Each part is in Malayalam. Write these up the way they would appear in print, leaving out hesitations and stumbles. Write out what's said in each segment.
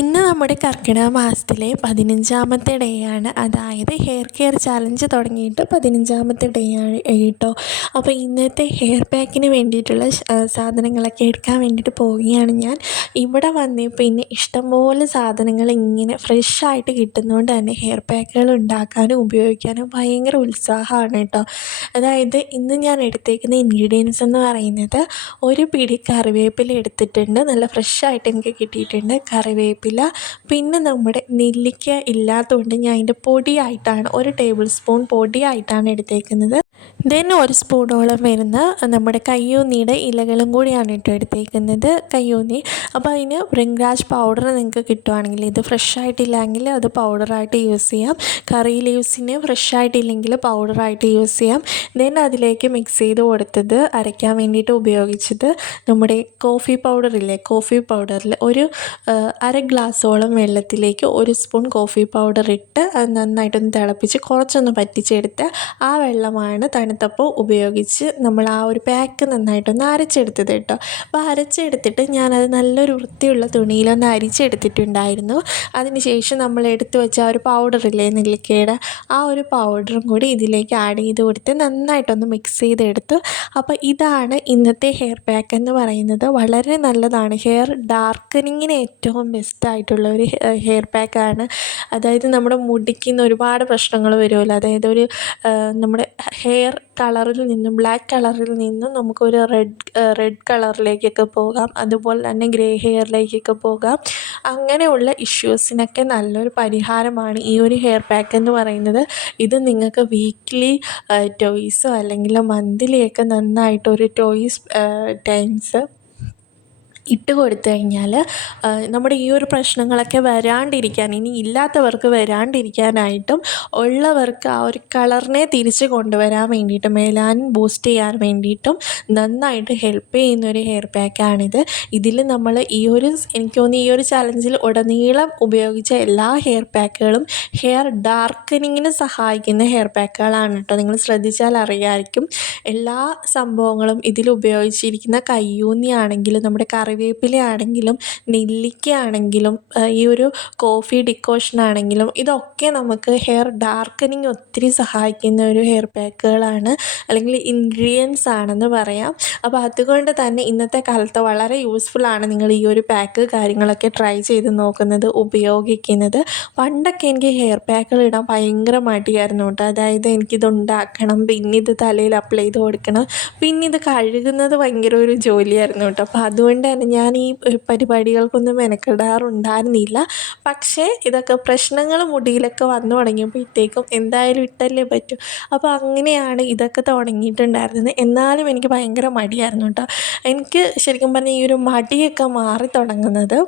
ഇന്ന് നമ്മുടെ കർക്കിടക മാസത്തിലെ 15ാമത്തെ ഡേ ആണ്. അതായത് ഹെയർ കെയർ ചലഞ്ച് തുടങ്ങിയിട്ട് 15ാമത്തെ ഡേ ആണ് കേട്ടോ. അപ്പോൾ ഇന്നത്തെ ഹെയർ പാക്കിന് വേണ്ടിയിട്ടുള്ള സാധനങ്ങളൊക്കെ എടുക്കാൻ വേണ്ടിയിട്ട് പോവുകയാണ് ഞാൻ. ഇവിടെ വന്നേ പിന്നെ ഇഷ്ടംപോലെ സാധനങ്ങൾ ഇങ്ങനെ ഫ്രഷായിട്ട് കിട്ടുന്നതുകൊണ്ട് തന്നെ ഹെയർ പാക്കുകൾ ഉണ്ടാക്കാനും ഉപയോഗിക്കാനും ഭയങ്കര ഉത്സാഹമാണ് കേട്ടോ. അതായത് ഇന്ന് ഞാൻ എടുത്തേക്കുന്ന ഇൻഗ്രീഡിയൻസ് എന്ന് പറയുന്നത് ഒരു പിടി കറിവേപ്പില എടുത്തിട്ടുണ്ട്. നല്ല ഫ്രഷായിട്ട് എനിക്ക് കിട്ടിയിട്ടുണ്ട് കറിവേപ്പില. പിന്നെ നമ്മുടെ നെല്ലിക്ക ഇല്ലാത്തതുകൊണ്ട് ഞാൻ അതിൻ്റെ പൊടിയായിട്ടാണ് 1 ടേബിൾ സ്പൂൺ പൊടിയായിട്ടാണ് എടുത്തേക്കുന്നത്. ദെൻ 1 സ്പൂണോളം വരുന്ന നമ്മുടെ കയ്യോന്നിയുടെ ഇലകളും കൂടിയാണ് കേട്ടോ എടുത്തേക്കുന്നത്, കയ്യോന്നി. അപ്പോൾ അതിന് ഭൃംഗരാജ് പൗഡർ നിങ്ങൾക്ക് കിട്ടുവാണെങ്കിൽ, ഇത് ഫ്രഷായിട്ടില്ലെങ്കിൽ അത് പൗഡറായിട്ട് യൂസ് ചെയ്യാം. കറി ലീവ്സിന് ഫ്രഷായിട്ടില്ലെങ്കിൽ പൗഡറായിട്ട് യൂസ് ചെയ്യാം. ദെൻ അതിലേക്ക് മിക്സ് ചെയ്ത് കൊടുത്തത് അരയ്ക്കാൻ വേണ്ടിയിട്ട് ഉപയോഗിച്ചത് നമ്മുടെ കോഫി പൗഡറില്ലേ, കോഫി പൗഡറിൽ ഒരു 1/2 ഗ്ലാസ്സോളം വെള്ളത്തിലേക്ക് 1 സ്പൂൺ കോഫി പൗഡർ ഇട്ട് അത് നന്നായിട്ടൊന്ന് തിളപ്പിച്ച് കുറച്ചൊന്ന് പറ്റിച്ചെടുത്ത് ആ വെള്ളമാണ് തണുത്തപ്പോൾ ഉപയോഗിച്ച് നമ്മൾ ആ ഒരു പാക്ക് നന്നായിട്ടൊന്ന് അരച്ചെടുത്തത് കേട്ടോ. അപ്പോൾ അരച്ചെടുത്തിട്ട് ഞാനത് നല്ലൊരു വൃത്തിയുള്ള തുണിയിലൊന്ന് അരിച്ചെടുത്തിട്ടുണ്ടായിരുന്നു. അതിനുശേഷം നമ്മൾ എടുത്തു വെച്ച ആ ഒരു പൗഡറില്ലേ നെല്ലിക്കയുടെ, ആ ഒരു പൗഡറും കൂടി ഇതിലേക്ക് ആഡ് ചെയ്ത് കൊടുത്ത് നന്നായിട്ടൊന്ന് മിക്സ് ചെയ്തെടുത്തു. അപ്പോൾ ഇതാണ് ഇന്നത്തെ ഹെയർ പാക്ക് എന്ന് പറയുന്നത്. വളരെ നല്ലതാണ്, ഹെയർ ഡാർക്കനിങ്ങിന് ഏറ്റവും ബെസ്റ്റായിട്ടുള്ള ഒരു ഹെയർ പാക്കാണ്. അതായത് നമ്മുടെ മുടിക്ക് ഇന്ന് ഒരുപാട് പ്രശ്നങ്ങൾ വരുമല്ലോ. അതായത് ഒരു നമ്മുടെ ഹെയർ കളറിൽ നിന്നും ബ്ലാക്ക് കളറിൽ നിന്നും നമുക്കൊരു റെഡ് കളറിലേക്കൊക്കെ പോകാം. അതുപോലെ തന്നെ ഗ്രേ ഹെയറിലേക്കൊക്കെ പോകാം. അങ്ങനെയുള്ള ഇഷ്യൂസിനൊക്കെ നല്ലൊരു പരിഹാരമാണ് ഈ ഒരു ഹെയർ പാക്ക് എന്ന് പറയുന്നത്. ഇത് നിങ്ങൾക്ക് വീക്ക്ലി ടോയ്സോ അല്ലെങ്കിൽ മന്ത്ലിയൊക്കെ നന്നായിട്ടൊരു ടൈംസ് ഇട്ട് കൊടുത്തു കഴിഞ്ഞാൽ നമ്മുടെ ഈ ഒരു പ്രശ്നങ്ങളൊക്കെ വരാണ്ടിരിക്കാൻ, ഇനി ഇല്ലാത്തവർക്ക് വരാണ്ടിരിക്കാനായിട്ടും ഉള്ളവർക്ക് ആ ഒരു കളറിനെ തിരിച്ച് കൊണ്ടുവരാൻ വേണ്ടിയിട്ടും മെലാനിൻ ബൂസ്റ്റ് ചെയ്യാൻ വേണ്ടിയിട്ടും നന്നായിട്ട് ഹെൽപ്പ് ചെയ്യുന്നൊരു ഹെയർ പാക്കാണിത്. ഇതിൽ നമ്മൾ എനിക്ക് തോന്നുന്നു ഈ ഒരു ചലഞ്ചിൽ ഉടനീളം ഉപയോഗിച്ച എല്ലാ ഹെയർ പാക്കുകളും ഹെയർ ഡാർക്കനിങ്ങിന് സഹായിക്കുന്ന ഹെയർ പാക്കുകളാണ് കേട്ടോ. നിങ്ങൾ ശ്രദ്ധിച്ചാൽ അറിയാമായിരിക്കും. എല്ലാ സംഭവങ്ങളും ഇതിൽ ഉപയോഗിച്ചിരിക്കുന്ന കയ്യൂന്നി ആണെങ്കിലും നമ്മുടെ കറിവേപ്പില ആണെങ്കിലും നെല്ലിക്ക ആണെങ്കിലും ഈ ഒരു കോഫി ഡിക്കോഷൻ ആണെങ്കിലും ഇതൊക്കെ നമുക്ക് ഹെയർ ഡാർക്കനിങ് ഒത്തിരി സഹായിക്കുന്ന ഒരു ഹെയർ പാക്കുകളാണ്, അല്ലെങ്കിൽ ഇൻഗ്രീഡിയൻസ് ആണെന്ന് പറയാം. അപ്പോൾ അതുകൊണ്ട് തന്നെ ഇന്നത്തെ കാലത്ത് വളരെ യൂസ്ഫുള്ളാണ് നിങ്ങൾ ഈ ഒരു പാക്ക് കാര്യങ്ങളൊക്കെ ട്രൈ ചെയ്ത് നോക്കുന്നത്, ഉപയോഗിക്കുന്നത്. പണ്ടൊക്കെ എനിക്ക് ഹെയർ പാക്കുകൾ ഇടാൻ ഭയങ്കര മടിയായിരുന്നു കേട്ടോ. അതായത് എനിക്കിതുണ്ടാക്കണം, പിന്നെ ഇത് തലയിൽ അപ്ലൈ ചെയ്ത് കൊടുക്കണം, പിന്നെ ഇത് കഴുകുന്നത് ഭയങ്കര ഒരു ജോലിയായിരുന്നു കേട്ടോ. അപ്പോൾ അതുകൊണ്ട് തന്നെ ഞാൻ ഈ പരിപാടികൾക്കൊന്നും മെനക്കെടാറുണ്ടായിരുന്നില്ല. പക്ഷേ ഇതൊക്കെ പ്രശ്നങ്ങൾ മുടിയിലൊക്കെ വന്നു തുടങ്ങിയപ്പോഴത്തേക്കും എന്തായാലും ഇട്ടല്ലേ പറ്റൂ. അപ്പോൾ അങ്ങനെയാണ് ഇതൊക്കെ തുടങ്ങിയിട്ടുണ്ടായിരുന്നത്. എന്നാലും എനിക്ക് ഭയങ്കര മടിയായിരുന്നു കേട്ടോ. എനിക്ക് ശരിക്കും പറഞ്ഞാൽ ഈ ഒരു മടിയൊക്കെ മാറി തുടങ്ങുന്നത്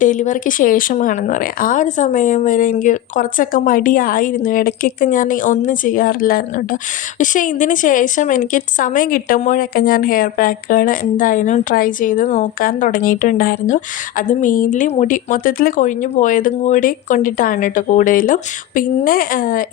ഡെലിവറിക്ക് ശേഷമാണെന്ന് പറയാം. ആ ഒരു സമയം വരെ എനിക്ക് കുറച്ചൊക്കെ മടിയായിരുന്നു. ഇടയ്ക്കൊക്കെ ഞാൻ ഒന്നും ചെയ്യാറില്ലായിരുന്നു കേട്ടോ. പക്ഷേ ഇതിന് ശേഷം എനിക്ക് സമയം കിട്ടുമ്പോഴൊക്കെ ഞാൻ ഹെയർ പാക്കുകൾ എന്തായാലും ട്രൈ ചെയ്ത് നോക്കാൻ തുടങ്ങിയിട്ടുണ്ടായിരുന്നു. അത് മെയിൻലി മുടി മൊത്തത്തിൽ കൊഴിഞ്ഞു പോയതും കൂടി കൊണ്ടിട്ടാണ് കേട്ടോ കൂടുതലും. പിന്നെ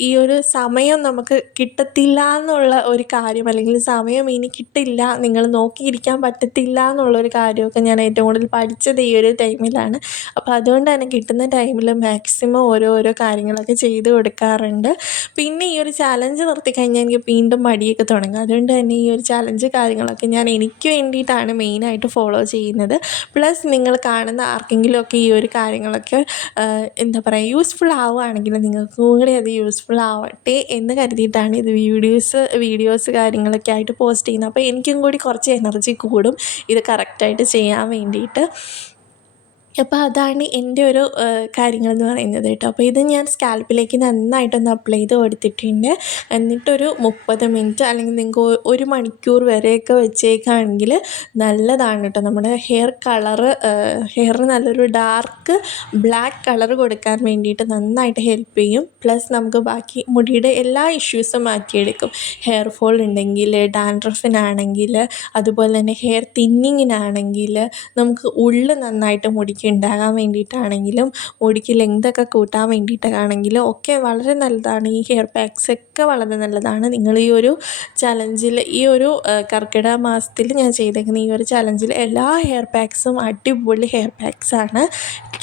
ഈ ഒരു സമയം നമുക്ക് കിട്ടത്തില്ല എന്നുള്ള ഒരു കാര്യം, അല്ലെങ്കിൽ സമയം ഇനി കിട്ടില്ല, നിങ്ങൾ നോക്കിയിരിക്കാൻ പറ്റത്തില്ല എന്നുള്ളൊരു കാര്യമൊക്കെ ഞാൻ ഏറ്റവും കൂടുതൽ പഠിച്ചത് ഈ ഒരു ടൈമിലാണ്. അപ്പോൾ അതുകൊണ്ട് തന്നെ കിട്ടുന്ന ടൈമിൽ മാക്സിമം ഓരോരോ കാര്യങ്ങളൊക്കെ ചെയ്ത് കൊടുക്കാറുണ്ട്. പിന്നെ ഈ ഒരു ചലഞ്ച് നിർത്തിക്കഴിഞ്ഞാൽ എനിക്ക് വീണ്ടും മടിയൊക്കെ തുടങ്ങും. അതുകൊണ്ട് തന്നെ ഈ ഒരു ചലഞ്ച് കാര്യങ്ങളൊക്കെ ഞാൻ എനിക്ക് വേണ്ടിയിട്ടാണ് മെയിനായിട്ട് ഫോളോ ചെയ്യുന്നത്. പ്ലസ് നിങ്ങൾ കാണുന്ന ആർക്കെങ്കിലുമൊക്കെ ഈ ഒരു കാര്യങ്ങളൊക്കെ എന്താ പറയുക യൂസ്ഫുൾ ആവുകയാണെങ്കിൽ നിങ്ങൾക്ക് കൂടി അത് യൂസ്ഫുൾ ആവട്ടെ എന്ന് കരുതിയിട്ടാണ് ഇത് വീഡിയോസ് കാര്യങ്ങളൊക്കെ ആയിട്ട് പോസ്റ്റ് ചെയ്യുന്നത്. അപ്പോൾ എനിക്കും കൂടി കുറച്ച് എനർജി കൂടും ഇത് കറക്റ്റായിട്ട് ചെയ്യാൻ വേണ്ടിയിട്ട്. അപ്പോൾ അതാണ് എൻ്റെ ഒരു കാര്യങ്ങളെന്ന് പറയുന്നത് കേട്ടോ. അപ്പോൾ ഇത് ഞാൻ സ്കാൽപ്പിലേക്ക് നന്നായിട്ടൊന്ന് അപ്ലൈ ചെയ്ത് കൊടുത്തിട്ടുണ്ട്. എന്നിട്ടൊരു 30 മിനിറ്റ് അല്ലെങ്കിൽ നിങ്ങൾക്ക് 1 മണിക്കൂർ വരെയൊക്കെ വെച്ചേക്കാണെങ്കിൽ നല്ലതാണ് കേട്ടോ. നമ്മുടെ ഹെയറിന് നല്ലൊരു ഡാർക്ക് ബ്ലാക്ക് കളർ കൊടുക്കാൻ വേണ്ടിയിട്ട് നന്നായിട്ട് ഹെൽപ്പ് ചെയ്യും. പ്ലസ് നമുക്ക് ബാക്കി മുടിയുടെ എല്ലാ ഇഷ്യൂസും മാറ്റിയെടുക്കും. ഹെയർ ഫോൾ ഉണ്ടെങ്കിൽ, ഡാൻഡ്രഫിനാണെങ്കിൽ, അതുപോലെ തന്നെ ഹെയർ തിന്നിങ്ങിനാണെങ്കിൽ, നമുക്ക് ഉള്ള് നന്നായിട്ട് മുടിക്ക് ഉണ്ടാകാൻ വേണ്ടിയിട്ടാണെങ്കിലും, മുടിക്ക് ലെങ്തൊക്കെ കൂട്ടാൻ വേണ്ടിയിട്ടാണെങ്കിലും ഒക്കെ വളരെ നല്ലതാണ്. ഈ ഹെയർ പാക്സൊക്കെ വളരെ നല്ലതാണ്. നിങ്ങൾ ഈ ഒരു ചലഞ്ചിൽ, ഈ ഒരു കർക്കിടക മാസത്തിൽ ഞാൻ ചെയ്തേക്കുന്ന ഈ ഒരു ചലഞ്ചിൽ എല്ലാ ഹെയർ പാക്സും അടിപൊളി ഹെയർ പാക്സാണ്.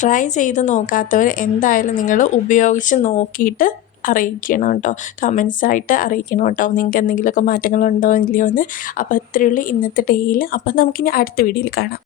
ട്രൈ ചെയ്ത് നോക്കാത്തവർ എന്തായാലും നിങ്ങൾ ഉപയോഗിച്ച് നോക്കിയിട്ട് അറിയിക്കണം കേട്ടോ. കമൻസായിട്ട് അറിയിക്കണം കേട്ടോ, നിങ്ങൾക്ക് എന്തെങ്കിലുമൊക്കെ മാറ്റങ്ങളുണ്ടോ ഇല്ലയോ എന്ന്. അപ്പോൾ ഇത്രയേ ഉള്ളൂ ഇന്നത്തെ ഡേയിൽ. അപ്പം നമുക്കിനി അടുത്ത വീഡിയോയിൽ കാണാം.